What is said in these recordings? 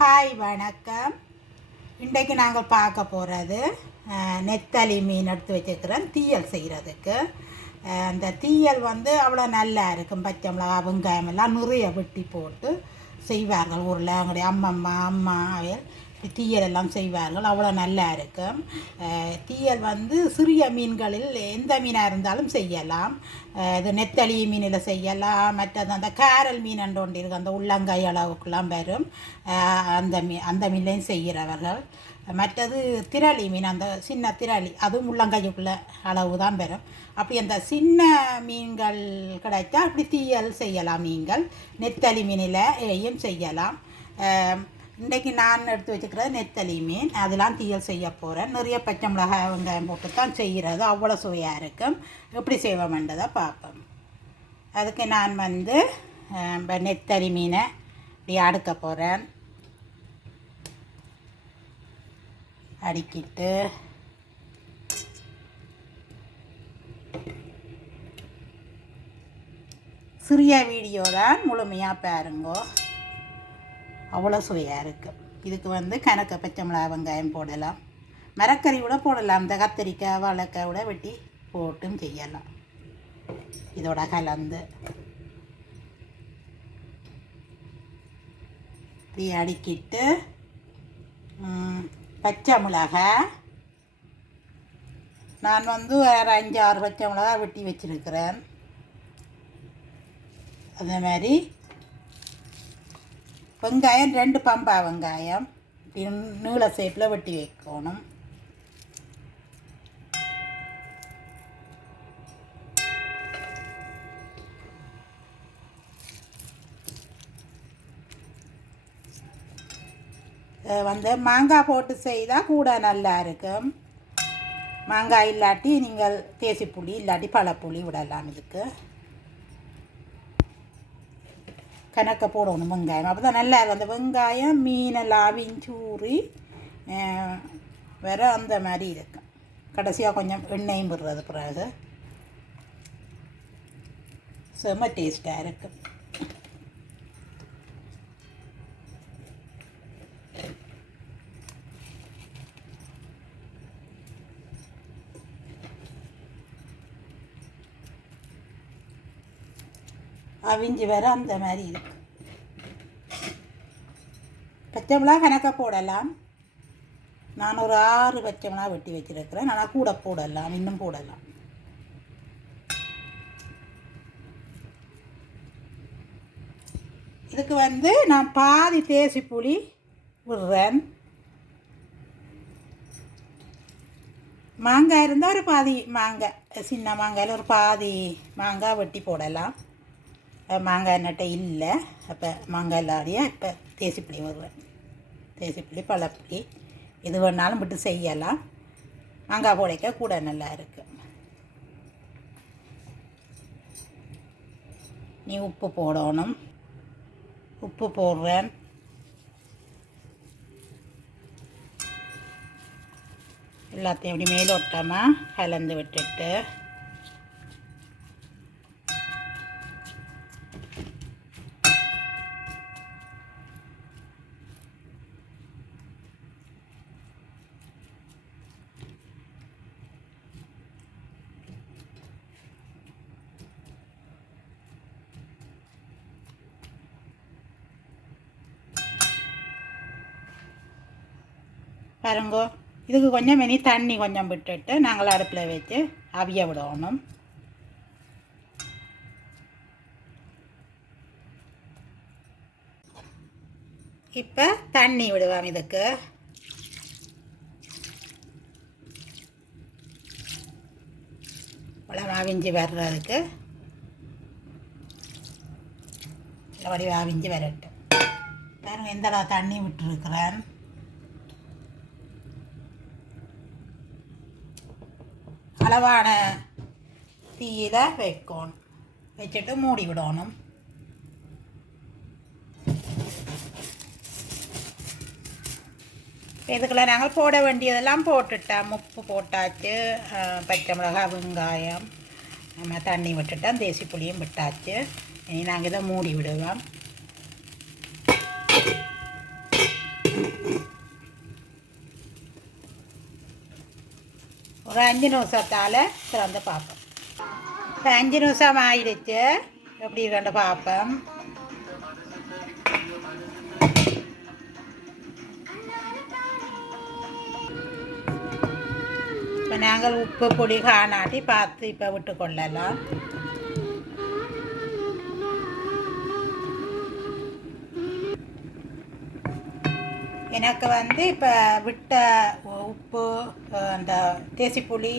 Hi வணக்கம். இன்றைக்கு நாங்கள் பார்க்க போகிறது நெத்தலி மீன் எடுத்து வச்சுருக்கிறோம் தீயல் செய்கிறதுக்கு அந்த தீயல் வந்து அவ்வளோ நல்லா இருக்கும். பச்சை மிளகா வெங்காயம் எல்லாம் நிறைய வெட்டி போட்டு செய்வார்கள். ஊரில் எங்களுடைய அம்மம்மா அம்மா அவையல். தீயலெல்லாம் செய்வார்கள். அவ்வளோ நல்லா இருக்கும். தீயல் வந்து சிறிய மீன்களில் எந்த மீனாக இருந்தாலும் செய்யலாம். இது நெத்தளி மீனில் செய்யலாம். மற்றது அந்த கேரல் மீன் என்று ஒன்று இருக்கு. அந்த உள்ளங்கை அளவுக்குலாம் வரும். அந்த மீ அந்த மீன்லையும் செய்கிறவர்கள். மற்றது திரளி மீன் அந்த சின்ன திரளி அதுவும் உள்ளங்கைக்குள்ள அளவு தான் வரும். அப்படி அந்த சின்ன மீன்கள் கிடைச்சா அப்படி தீயல் செய்யலாம். மீன்கள் நெத்தளி மீனில் செய்யலாம். இன்றைக்கி நான் எடுத்து வச்சுக்கிறது நெத்தலி மீன். அதெல்லாம் தீயல் செய்ய போகிறேன் நிறைய பச்சை மிளகாய் வெங்காயம் போட்டு தான் செய்கிறது. அவ்வளோ சுவையாக இருக்கும். எப்படி செய்வோம்ன்றதை பார்ப்போம். அதுக்கு நான் வந்து நெத்தலி மீனை இப்படி அடுக்க போகிறேன் அடுக்கிட்டு சிறிய வீடியோ தான் முழுமையாக பாருங்கோ. அவ்வளோ சுவையாக இருக்கும் இதுக்கு வந்து கணக்க பச்சை மிளகா வெங்காயம் போடலாம். மரக்கறி கூட போடலாம். இந்த கத்திரிக்காய் வாழைக்காய் கூட வெட்டி போட்டும் செய்யலாம். இதோட கலந்து. இப்படி அடுக்கிட்டு பச்சை மிளகாய். நான் வந்து வேறு அஞ்சு ஆறு பச்சை மிளகாய் வெட்டி வச்சுருக்கிறேன். அதே மாதிரி வெங்காயம் ரெண்டு பம்பா வெங்காயம். நீள ஷேப்பில் வெட்டி வைக்கணும். வந்து மாங்காய் போட்டு செய்தால் கூட நல்லா இருக்கும். மாங்காய் இல்லாட்டி நீங்கள் தேசிப்புளி இல்லாட்டி பழப்புளி விடலாம் இதுக்கு. கணக்க போடணும் வெங்காயம் அப்போ தான் நல்லா இருக்கும் அந்த வெங்காயம் மீனெல்லாம் அவிஞ்சூறி வேற அந்த மாதிரி இருக்கும் கடைசியாக கொஞ்சம் எண்ணெயும் விடுறது பிறகு செம்ம டேஸ்ட்டாக இருக்கும் அவிஞ்சு வர அந்த மாதிரி இருக்கு. பச்சை மிளகா கணக்காக போடலாம். நான் ஒரு ஆறு பச்சை மிளகா வெட்டி வச்சிருக்கிறேன். ஆனால் கூட போடலாம். இன்னும் போடலாம். இதுக்கு வந்து நான் பாதி தேசி புளி விடுறேன். மாங்காய் இருந்தால் ஒரு பாதி மாங்காய் சின்ன மாங்காயில் ஒரு பாதி மாங்காய் வெட்டி போடலாம். மாங்காய் நட்டை இல்லை. அப்போ மாங்காய் இல்லாதையும் இப்போ தேசிப்பிள்ளி வருவேன். தேசிப்பிள்ளி பழப்புளி எது வேணாலும் விட்டு செய்யலாம். மாங்காய் போடைக்க கூட நல்லா இருக்குது நீ உப்பு போடணும். உப்பு போடுறேன். எல்லாத்தையும் இப்படி மேலோட்டமாக கலந்து விட்டுட்டு பாருங்கோ. இதுக்கு கொஞ்சம் இனி தண்ணி கொஞ்சம் விட்டுட்டு நாங்கள் அடுப்பில் வச்சு அவிய விடணும். இப்போ தண்ணி விடுவோம் இதுக்கு. பழம் அவிஞ்சு வர்றதுக்கு. வடி அவிஞ்சு வரட்டும். பாருங்கள் எந்த தண்ணி விட்டுருக்குறேன். அளவான தீயில வைக்கணும் வச்சுட்டு மூடி விடணும் இதுக்குள்ள நாங்கள் போட வேண்டியதெல்லாம் போட்டுட்டோம் உப்பு போட்டாச்சு பச்சை மிளகாய் வெங்காயம் நம்ம தண்ணி விட்டுட்டோம் தேசி புளியும் விட்டாச்சு இனி நாங்கள் இதை மூடி விடுவோம் ஒரு அஞ்சு நிமிஷத்தால் திறந்து பார்ப்போம் இப்போ அஞ்சு நிமிஷம் ஆயிடுச்சு எப்படி இருக்கண்டு பார்ப்போம் இப்போ நாங்கள் உப்பு பொடி காணாட்டி பார்த்து இப்போ விட்டு கொள்ளலாம் எனக்கு வந்து இப்போ விட்ட உப்பு அந்த தேசிப்புளி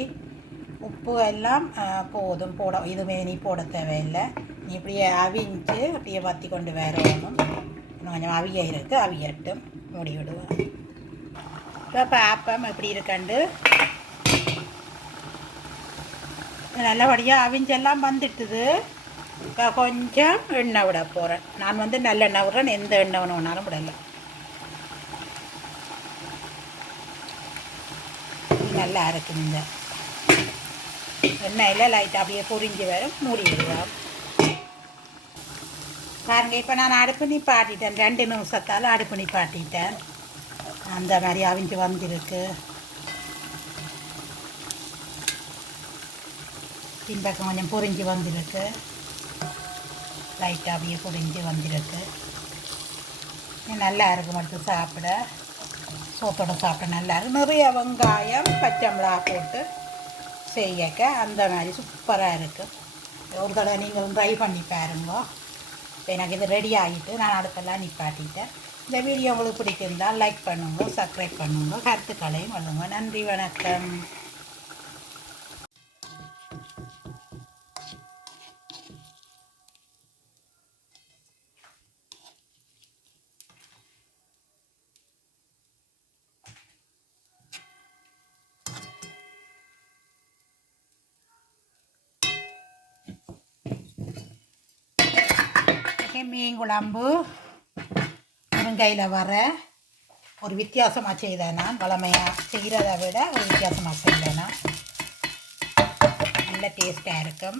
உப்பு எல்லாம் போதும். போட இதுவே நீ போட தேவையில்லை. நீ இப்படியே அவிஞ்சு அப்படியே வத்தி கொண்டு வரணும் இன்னும் கொஞ்சம் அவிய இருக்கு. அவியட்டும் மூடி விடுவேன் இப்போ பாப்பம் எப்படி இருக்கண்டு? நல்லபடியாக அவிஞ்செல்லாம் வந்துட்டுது. இப்போ கொஞ்சம் எண்ணெய் விட போகிறேன் நான் வந்து நல்லெண்ணெய் விடுறேன். எந்த எண்ணெய் வேணும்னாலும் விடலை நல்லா அரைக்கணுங்க. எண்ணெயில் லைட்டாக அப்படியே பொரிஞ்சு வரும். மூடி விடுவோம் பாருங்க இப்போ நான் அடுப்பு நிப்பாட்டிட்டேன் ரெண்டு நிமிஷத்தால் அடுப்பு நிப்பாட்டிட்டேன் அந்த மாதிரி அவிஞ்சு வந்திருக்கு. பின்பக்கம் கொஞ்சம் பொரிஞ்சு வந்திருக்கு. லைட்டாக அப்படியே பொரிஞ்சு வந்திருக்கு. நல்லா இருக்கும் எடுத்து சாப்பிட. சோத்தோட சாப்பிட்டேன். நல்லா நிறைய வெங்காயம் பச்சை மிளகா போட்டு செய்யக்க. அந்த மாதிரி சூப்பராக இருக்கும் ஒரு தடவை நீங்களும் ட்ரை பண்ணி பாருங்க. இப்போ எனக்கு இது ரெடி ஆகிட்டு நான் அடுத்தெல்லாம் நிப்பாட்டிட்டேன். இந்த வீடியோ உங்களுக்கு பிடிச்சிருந்தால் லைக் பண்ணுங்க சப்ஸ்கிரைப் பண்ணுங்க. கருத்துக்களையும் பண்ணுங்க நன்றி வணக்கம். மீன் குழம்பு. முருங்கையில் வர ஒரு வித்தியாசமாக செய்தேன் நான் வளமையாக செய்கிறத விட ஒரு வித்தியாசமாக செய்தேன். நான் நல்ல டேஸ்ட்டாக இருக்கும்.